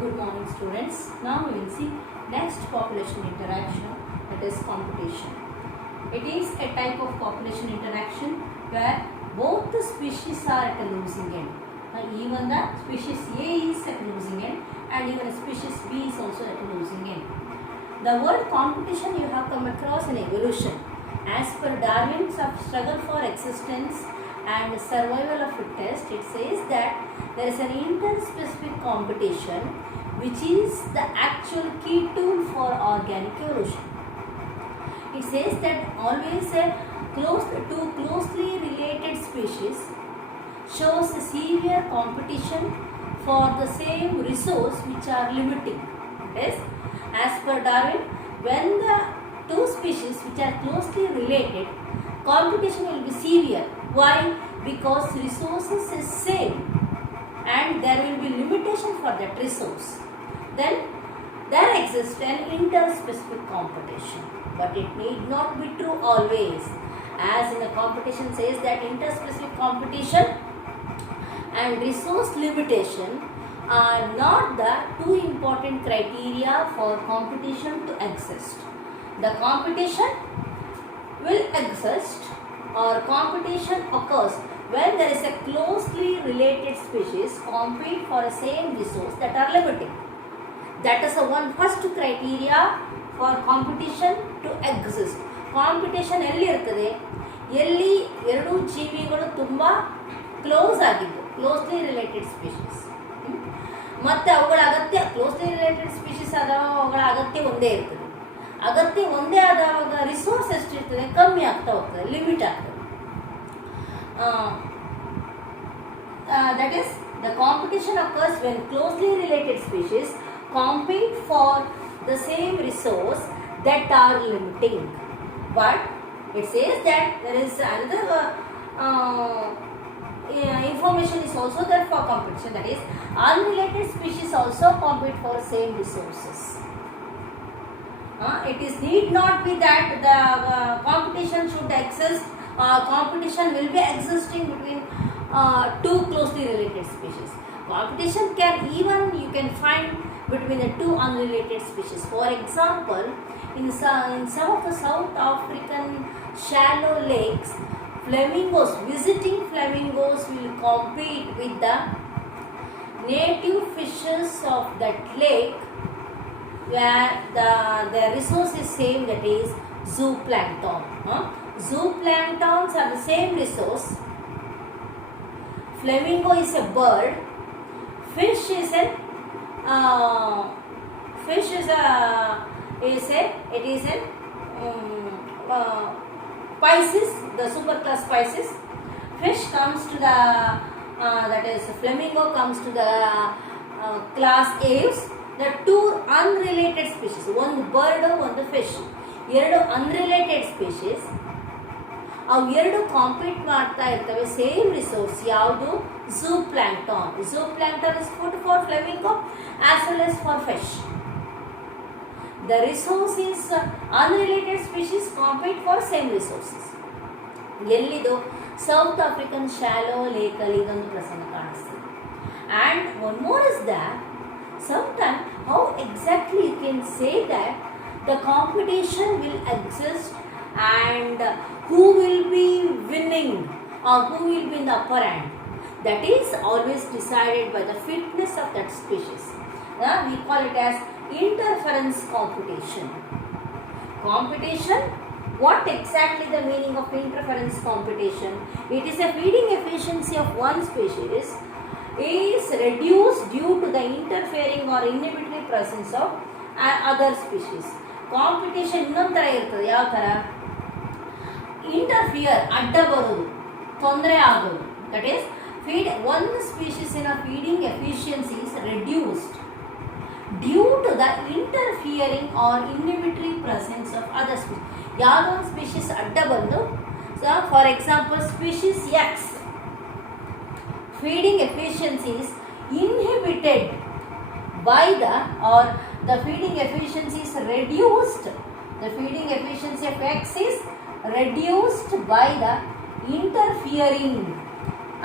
Good morning, students. Now we will see next population interaction, that is competition. It is a type of population interaction where both the species are at a losing end. Even the species A is at losing end and even species B is also at a losing end. The word competition you have come across in evolution. As per Darwin's struggle for existence and survival of fittest, it says that there is an interspecific competition which is the actual key tool for organic evolution. It says that always two closely related species shows a severe competition for the same resource which are limiting. That is, as per Darwin, when the two species which are closely related, competition will be severe. Why? Because resources is same and there will be limitation for that resource. Then there exists an interspecific competition, but it need not be true always. As in the competition says that interspecific competition and resource limitation are not the two important criteria for competition to exist. The competition will exist or competition occurs when there is a closely related species compete for the same resource that are limiting. That is the one first criteria for competition to exist. Competition ಎಲ್ಲಿ ಇರ್ತದೆ? ಎಲ್ಲಿ ಎರಡು ಜೀವಿಗಳು ತುಂಬ close ಆಗಿದ್ದು, closely related species, ಮತ್ತು ಅವುಗಳ ಅಗತ್ಯ ಕ್ಲೋಸ್ಲಿ ರಿಲೇಟೆಡ್ ಸ್ಪೀಷೀಸ್ ಆದಾಗ ಅವುಗಳ ಅಗತ್ಯ ಒಂದೇ ಇರ್ತದೆ. ಅಗತ್ಯ ಒಂದೇ ಆದಾಗ ರಿಸೋರ್ಸ್ ಎಷ್ಟಿರ್ತದೆ? ಕಮ್ಮಿ ಆಗ್ತಾ ಹೋಗ್ತದೆ, ಲಿಮಿಟ್ ಆಗ್ತದೆ. That is, the competition occurs when closely related species compete for the same resource that are limiting. But it says that there is another information is also there for competition, that is, unrelated species also compete for same resources. It is need not be that the competition should exist. Competition will be existing between two closely related species. Competition can even you can find between the two unrelated species. For example, in some of the South African shallow lakes, visiting flamingos will compete with the native fishes of that lake where the resource is same, that is zooplankton. Zooplanktons are the same resource. Flamingo is a bird. Fish is a Pisces, the superclass Pisces. Fish comes to the that is flamingo comes to the class Aves. The two unrelated species, one bird, one the fish. ಎರಡು unrelated species. ಅವು ಎರಡು compete ಮಾಡ್ತಾ ಇರ್ತವೆ same resource. ಯಾವುದು? zooplankton. Zooplankton is food for flamingo as well as for fish. The resource is unrelated species compete for same resources. ಎಲ್ಲಿದು? South African shallow lake ಅಲ್ಲಿ ಇದೊಂದು ಪ್ರಸಂಗ ಕಾಣಿಸ್ತದೆ. And one more is that sometimes how exactly you can say that the competition will exist and who will be winning or who will be in the upper hand, that is always decided by the fitness of that species. We call it as interference competition. Competition, what exactly the meaning of interference competition? It is a feeding efficiency of one species is reduced due to the interfering or inhibitory presence of other species. Competition ಇನ್ನೊಂದು ಥರ ಇರ್ತದೆ. ಯಾವ ಥರ? Interfere, ಅಡ್ಡ ಬರೋದು, ತೊಂದರೆ ಆಗೋದು. That is feed one species in a feeding efficiency is reduced due to the interfering or inhibitory presence of other species. ಯಾವುದೋ ಒಂದು ಸ್ಪೀಷೀಸ್ ಅಡ್ಡ ಬಂದು, for example species X feeding efficiency is inhibited by the feeding efficiency is reduced. The feeding efficiency of X is reduced by the interfering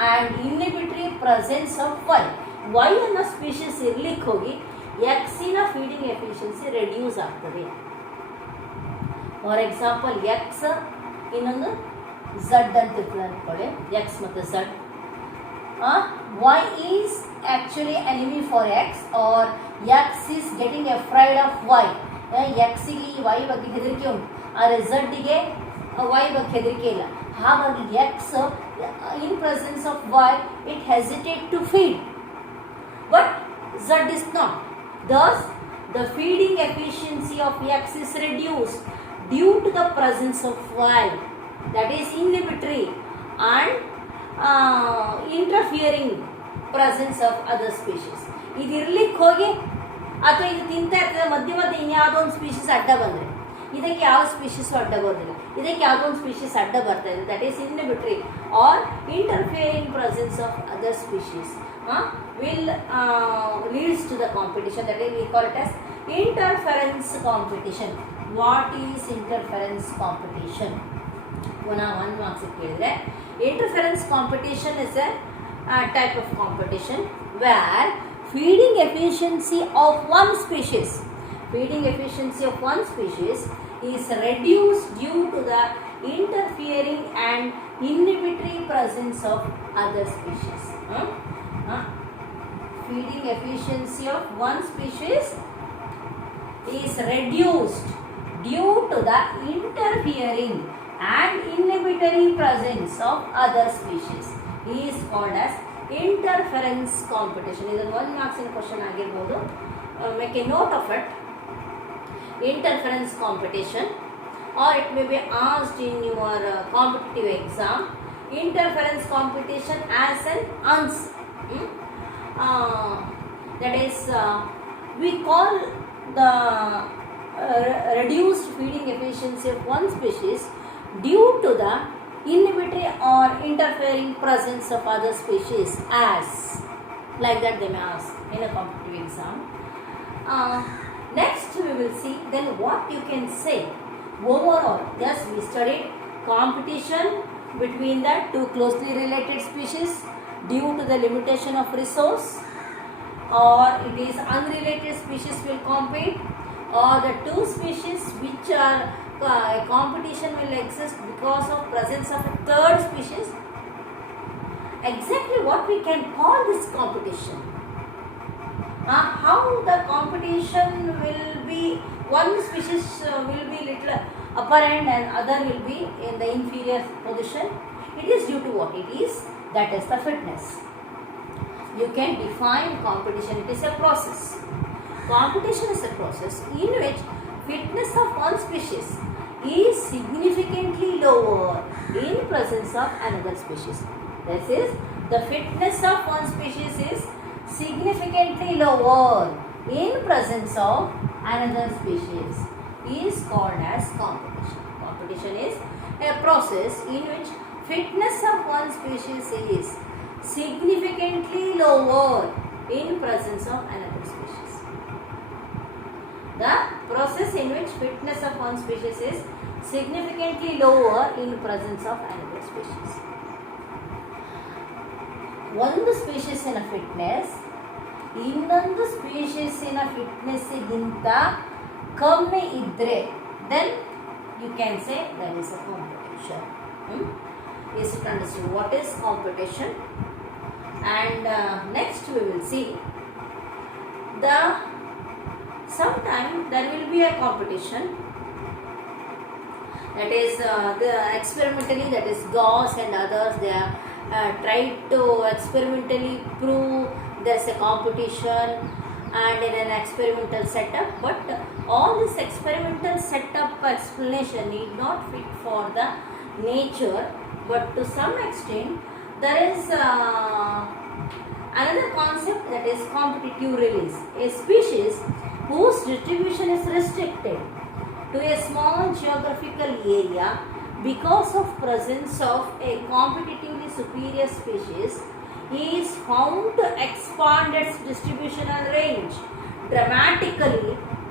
and inhibitory presence of Y. Y ಅನ್ನೋ species ಇರ್ಲಿಕ್ಕೆ ಹೋಗಿ ಎಕ್ಸಿನ feeding efficiency reduce ಆಗ್ತದೆ. For example X ಇನ್ನೊಂದು Z ಅಂತ ಅನ್ಕೊಳ್ಳಿ, X ಮತ್ತು Z. Y is actually enemy for X or X is getting afraid of Y. X ಗೆ Y ಬಗ್ಗೆ ಹೆದರಿಕೆ ಉಂಟು, ಆದರೆ ಝಡ್ಗೆ Y ಬಗ್ಗೆ ಹೆದರಿಕೆ ಇಲ್ಲ. ಹಾಗಾಗಿ X in presence of Y it hesitate to feed, but Z is not. Thus the feeding efficiency of X is reduced due to the presence of Y, that is inhibitory and interfering presence of other species. ಇದು ಇರ್ಲಿಕ್ಕೆ ಹೋಗಿ ಅಥವಾ ಇದು ತಿಂತಾ ಇರ್ತದೆ, ಮಧ್ಯೆ ಮಧ್ಯೆ ಇನ್ಯಾವುದೋ ಒಂದು ಸ್ಪೀಷೀಸ್ ಅಡ್ಡ ಬಂದರೆ ಇದಕ್ಕೆ ಯಾವ ಸ್ಪೀಷೀಸು ಅಡ್ಡ ಬರೋದಿಲ್ಲ, ಇದಕ್ಕೆ ಯಾವುದೋ ಒಂದು ಸ್ಪೀಷೀಸ್ ಅಡ್ಡ ಬರ್ತಾ ಇದೆ. That is inhibitory or interfering presence of other species will leads to the competition, that is we call it as interference competition. What is interference competition? One marks ಕೇಳಿದ್ರೆ, interference competition is a type of competition where feeding efficiency of one species is reduced due to the interfering and inhibitory presence of other species. Feeding efficiency of one species is reduced due to the interfering and inhibitory presence of other species is called as interference competition. This is one marks in question ಆಗಿರಬಹುದು. Make a note of it. Interference competition, or it may be asked in your competitive exam. Interference competition as an answer. That is we call the reduced feeding efficiency of one species due to the inhibitory or interfering presence of other species as, like that they may ask in a competitive exam. Next we will see then what you can say overall. Yes, we studied competition between the two closely related species due to the limitation of resource, or it is unrelated species will compete, or the two species which are competition will exist because of presence of a third species. Exactly what we can call this competition. How the competition will be, one species will be little upper end and other will be in the inferior position. It is due to what it is, that is the fitness. You can define competition, it is a process. Competition is a process in which fitness of one species is significantly lower in presence of another species. This is, the fitness of one species is significantly lower in presence of another species is called as competition. Competition is a process in which fitness of one species is significantly lower in presence of another species. The process in which fitness of one species is significantly lower in presence of another species. ಒಂದು ಸ್ಪೀಷೀಸಿನ fitness ಇನ್ನೊಂದು ಸ್ಪೀಷೀಸಿನ ಫಿಟ್ನೆಸ್ಗಿಂತ ಕಮ್ಮಿ ಇದ್ದರೆ then you can say there is a competition. Is it understood what is competition? And next we will see the sometime there will be a competition, that is the experimentally, that is Gauss and others, they are tried to experimentally prove there is a competition and in an experimental setup, but all this experimental setup explanation need not fit for the nature, but to some extent there is another concept, that is competitive release. A species whose distribution is restricted to a small geographical area because of presence of a competitively superior species is found to expand its distributional range dramatically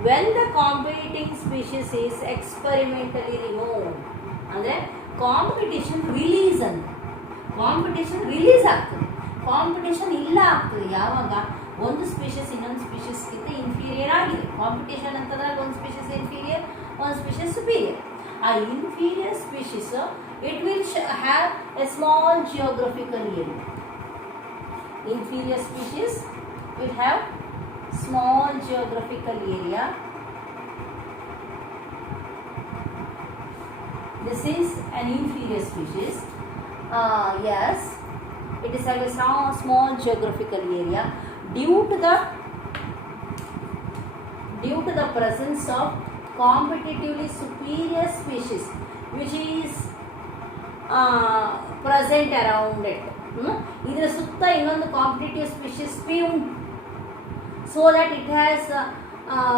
when the competing species is experimentally removed. ಅಂದರೆ competition release ಅಂತ, competition release ಆಗ್ತದೆ, competition ಇಲ್ಲ ಆಗ್ತದೆ ಯಾವಾಗ ಒಂದು species ಇನ್ನೊಂದು ಸ್ಪೀಷೀಸ್ಗಿಂತ inferior ಆಗಿದೆ. Competition ಅಂತಂದ್ರೆ ಒಂದು ಸ್ಪೀಷೀಸ್ ಇನ್ಫೀರಿಯರ್, ಒಂದು ಸ್ಪೀಷೀಸ್ ಸುಪೀರಿಯರ್. ಆ inferior species it will have a small geographical area. Inferior species will have small geographical area. This is an inferior species. Yes, it is having a small geographical area due to the presence of competitively superior species which is present around it. ಇದರ ಸುತ್ತ ಇನ್ನೊಂದು competitive species P ಉಂಟು. So that it has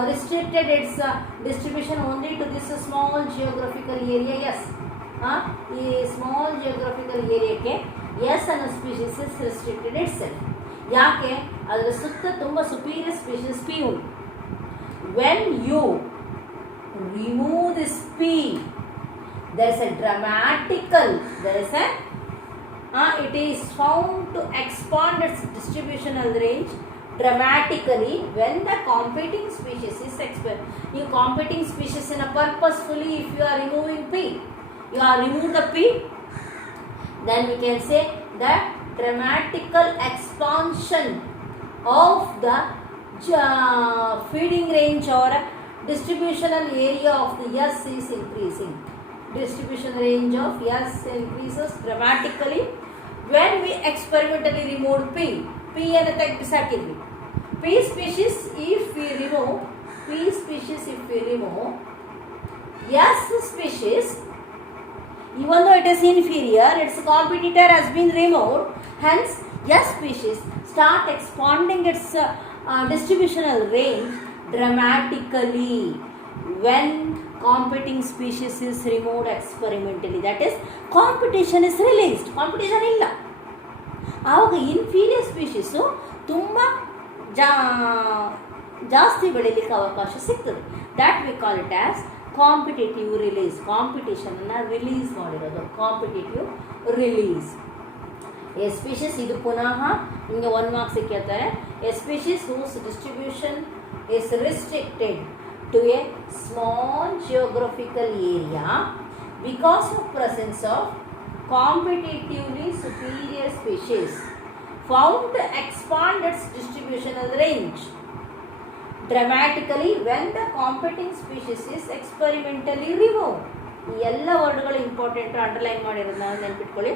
restricted its distribution only to this small geographical area. Yes, ಈ small geographical ಏರಿಯಾಕ್ಕೆ S ಅನ್ನೋ species is restricted itself. ಯಾಕೆ? ಅದರ ಸುತ್ತ ತುಂಬ ಸುಪೀರಿಯರ್ ಸ್ಪೀಷೀಸ್ ಪಿ ಉಂಟು. When you remove this P, there is a it is found to expand its distributional range dramatically when the competing species is you competing species in a purposefully, if you are removing P, you are remove the P, then we can say that dramatical expansion of the feeding range or distributional area of the S is increasing. Distribution range of S increases dramatically when we experimentally remove P. P and bisaakidvi. P species if we remove S species, even though it is inferior, its competitor has been removed. Hence, S species start expanding its distributional range dramatically when competing species is removed experimentally. That is, competition is released. Competition ಇಲ್ಲ. ಆವಾಗ inferior species ತುಂಬ ಜಾಸ್ತಿ ಬೆಳೀಲಿಕ್ಕೆ ಅವಕಾಶ ಸಿಗ್ತದೆ. That we call it as competitive release. ಕಾಂಪಿಟೇಷನನ್ನು release ಮಾಡಿರೋದು competitive release. A species, ಇದು ಪುನಃ ನಿಮಗೆ 1 ಮಾರ್ಕ್ಸ್ ಕೇಳ್ತಾರೆ. A species whose distribution is restricted to a small geographical area because of presence of competitively superior species found to expand its distributional range dramatically when the competing species is experimentally removed. ಈ ಎಲ್ಲ ವರ್ಡ್ಗಳು important, underline ಮಾಡಿರೋದನ್ನ ನೆನ್ಪಿಟ್ಕೊಳ್ಳಿ.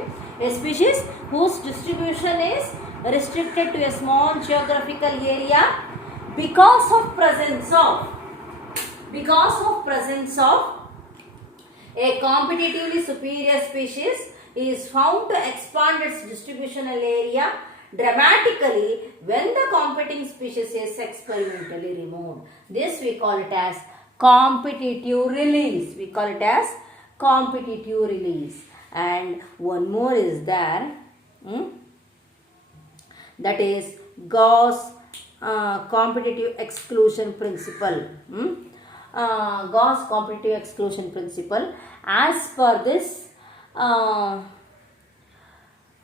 A species whose distribution is restricted to a small geographical area because of presence of a competitively superior species is found to expand its distributional area dramatically when the competing species is experimentally removed. This we call it as competitive release. And one more is there, that is Gauss competitive exclusion principle. Gauss competitive exclusion principle. As per this,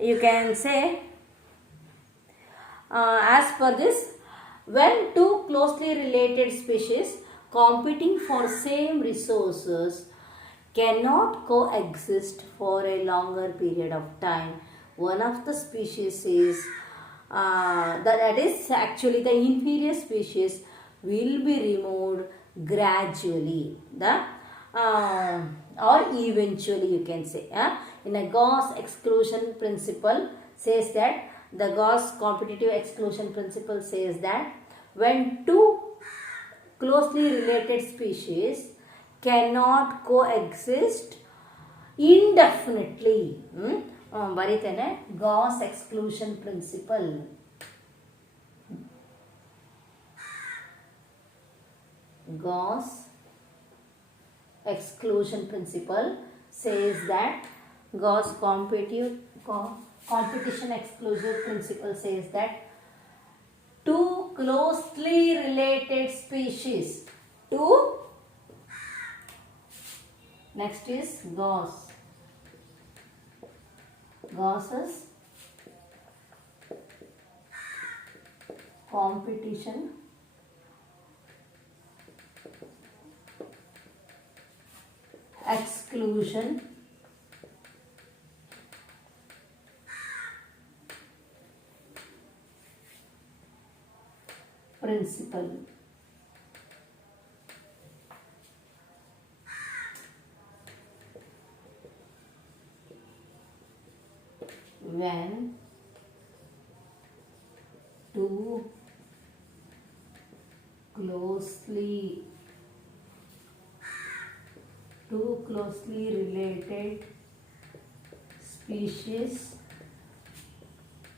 you can say, as per this, when two closely related species competing for same resources cannot coexist for a longer period of time, one of the species is that is actually the inferior species will be removed gradually, or eventually, you can say. In a Gauss exclusion principle says that, the Gauss competitive exclusion principle says that when two closely related species cannot coexist indefinitely, ಬರೀತೇನೆ, Gauss exclusion principle. Gauss exclusion principle says that, Gauss competition exclusion principle says that two closely related species, next is Gauss's competition exclusion principle. When two closely related species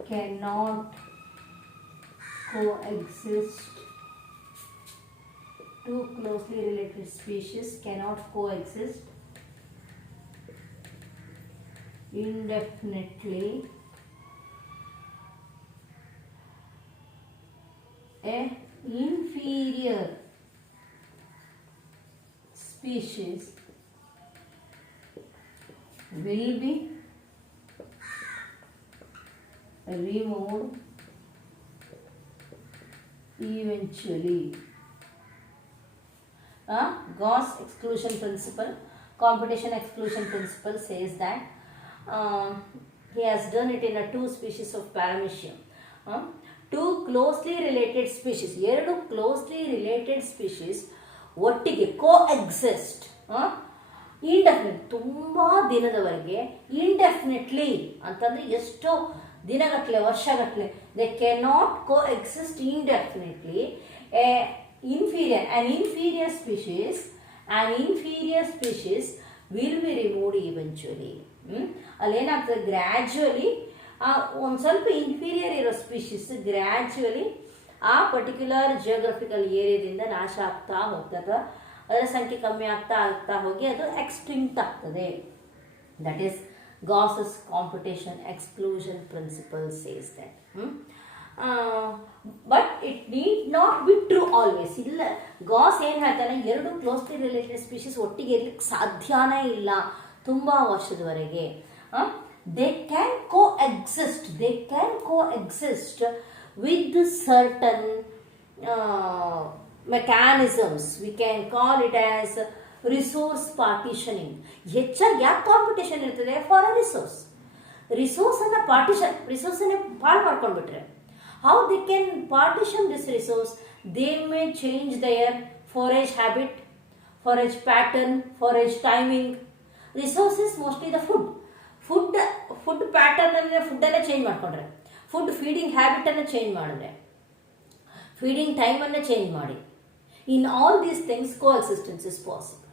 cannot coexist. Two closely related species cannot coexist indefinitely. A inferior species will be removed eventually. Gauss exclusion principle, competition exclusion principle says that he has done it in a two species of Paramecium. Two closely related species, ಎರಡು closely related species ಒಟ್ಟಿಗೆ coexist indefinite, ತುಂಬ ದಿನದವರೆಗೆ indefinitely ಅಂತಂದರೆ ಎಷ್ಟೋ ದಿನಗಟ್ಟಲೆ ವರ್ಷಗಟ್ಟಲೆ, they cannot coexist indefinitely. An inferior species will be removed eventually. ಅಲ್ಲೇನಾಗ್ತದೆ, gradually ಒಂದು ಸ್ವಲ್ಪ inferior ಇರೋ ಸ್ಪೀಷೀಸ್ ಗ್ರ್ಯಾಜುವಲಿ ಆ ಪರ್ಟಿಕ್ಯುಲರ್ ಜಿಯೋಗ್ರಫಿಕಲ್ ಏರಿಯಾದಿಂದ ನಾಶ ಆಗ್ತಾ ಹೋಗ್ತದೆ, ಅಥವಾ ಅದರ ಸಂಖ್ಯೆ ಕಮ್ಮಿ ಆಗ್ತಾ ಹೋಗಿ ಅದು ಎಕ್ಸ್ಟಿಂಕ್ಟ್ ಆಗ್ತದೆ. That is Gauss's competition exclusion principle says that. But it need not be true always. ಇಲ್ಲ, ಗಾಸ್ ಏನು ಹೇಳ್ತಾನೆ, ಎರಡು ಕ್ಲೋಸ್ಲಿ ರಿಲೇಟೆಡ್ ಸ್ಪೀಷೀಸ್ ಒಟ್ಟಿಗೆ ಇರ್ಲಿಕ್ಕೆ ಸಾಧ್ಯನೇ ಇಲ್ಲ ತುಂಬ ವರ್ಷದವರೆಗೆ. They can coexist with certain mechanisms. We can call it as resource partitioning. ಹೆಚ್ಚಾಗಿ ಯಾಕೆ ಕಾಂಪಿಟೇಷನ್ ಇರ್ತದೆ? ಫಾರ್ ಅ ರಿಸೋರ್ಸನ್ನು ರಿಸೋರ್ಸನ್ನೇ ಪಾಳು ಮಾಡ್ಕೊಂಡ್ಬಿಟ್ರೆ, how they can partition this resource? They may change their forage habit, forage pattern, forage timing. Resource is mostly the food pattern ಅಂದರೆ ಫುಡ್ಡನ್ನು change ಮಾಡಿಕೊಂಡ್ರೆ, food feeding ಹ್ಯಾಬಿಟನ್ನು change ಮಾಡಿದ್ರೆ, feeding ಟೈಮನ್ನು change ಮಾಡಿ, in all these things coexistence is possible.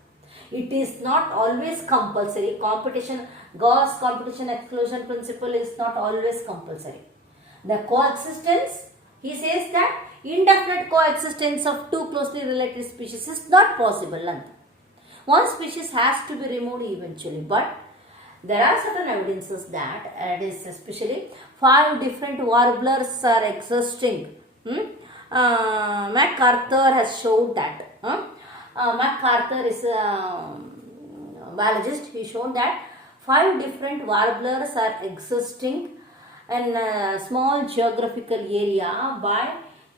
It is not always compulsory. Gauss competition exclusion principle is not always compulsory. The coexistence, he says that indefinite coexistence of two closely related species is not possible. One species has to be removed eventually, but there are certain evidences that it is especially 5 different warblers are existing. MacArthur has showed that. MacArthur is a biologist. He showed that 5 different warblers are existing in a small geographical area by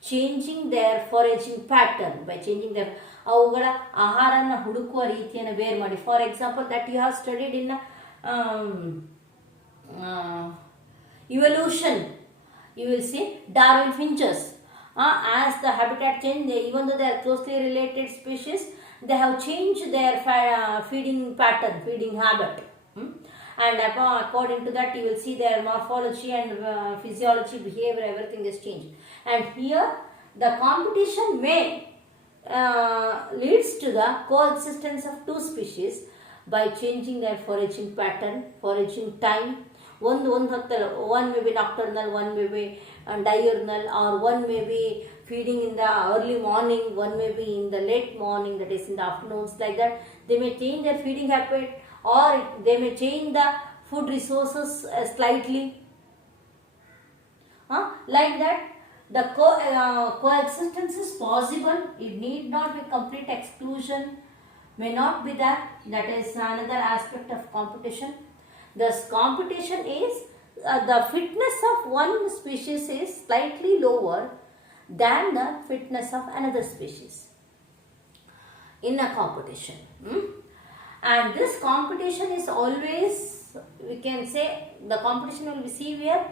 changing their foraging pattern, by changing their ಅವುಗಳ ಆಹಾರನ ಹುಡುಕುವ ರೀತಿಯನ್ನು ಬೇರೆ ಮಾಡಿ. For example that you have studied in evolution, you will see Darwin finches. As the habitat change, even though they are closely related species, they have changed their feeding pattern, feeding habit. And according to that, you will see their morphology and physiology, behavior, everything is changed. And here, the competition may leads to the coexistence of two species by changing their foraging pattern, foraging time. One may be nocturnal, one may be diurnal, or one may be feeding in the early morning, one may be in the late morning, that is in the afternoons, like that. They may change their feeding habit, or they may change the food resources slightly. Like that, the coexistence is possible. It need not be complete exclusion, may not be that. That is another aspect of competition. Thus, competition is the fitness of one species is slightly lower than the fitness of another species in a competition. And this competition is always, we can say, the competition will be severe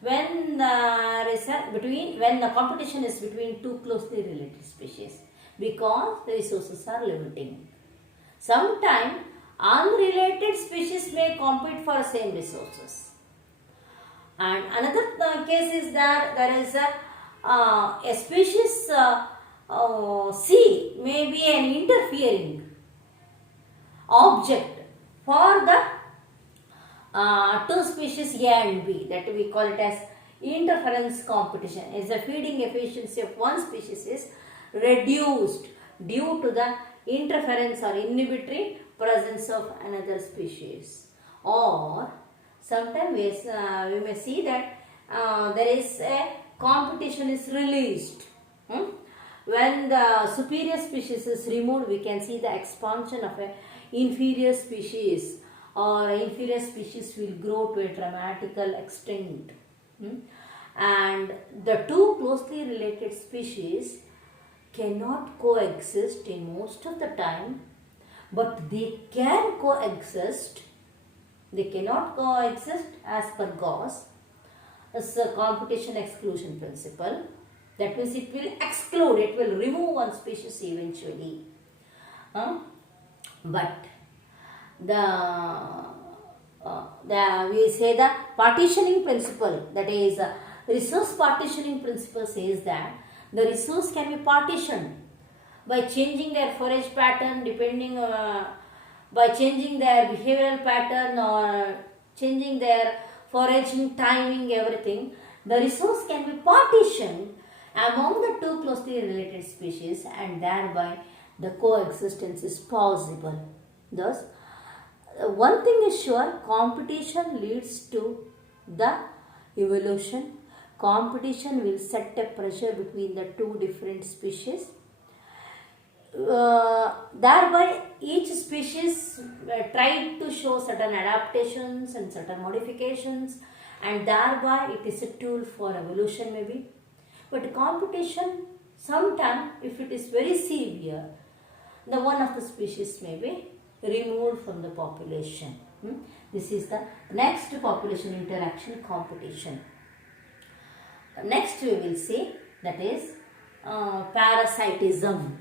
when the competition is between two closely related species, because the resources are limiting. Sometimes unrelated species may compete for same resources. And another case is that there is a species C may be an interfering object for the two species A and B, that we call it as interference competition. Is the feeding efficiency of one species is reduced due to the interference or inhibitory presence of another species. Or sometimes we may see that there is a competition is released. When the superior species is removed, we can see the expansion of a inferior species, or inferior species will grow to a dramatical extent. And the two closely related species cannot coexist in most of the time, but they can coexist. They cannot coexist as per Gauss. It's a competition exclusion principle. That means it will exclude, it will remove one species eventually. But we say the partitioning principle, that is resource partitioning principle, says that the resource can be partitioned by changing their forage pattern, by changing their behavioral pattern or changing their foraging timing, everything. The resource can be partitioned among the two closely related species, and thereby the coexistence is possible. Thus, one thing is sure, competition leads to the evolution. Competition will set a pressure between the two different species. Thereby each species tried to show certain adaptations and certain modifications, and thereby it is a tool for evolution maybe. But competition, sometimes if it is very severe, the one of the species may be removed from the population. This is the next population interaction, competition. Next we will see, that is parasitism.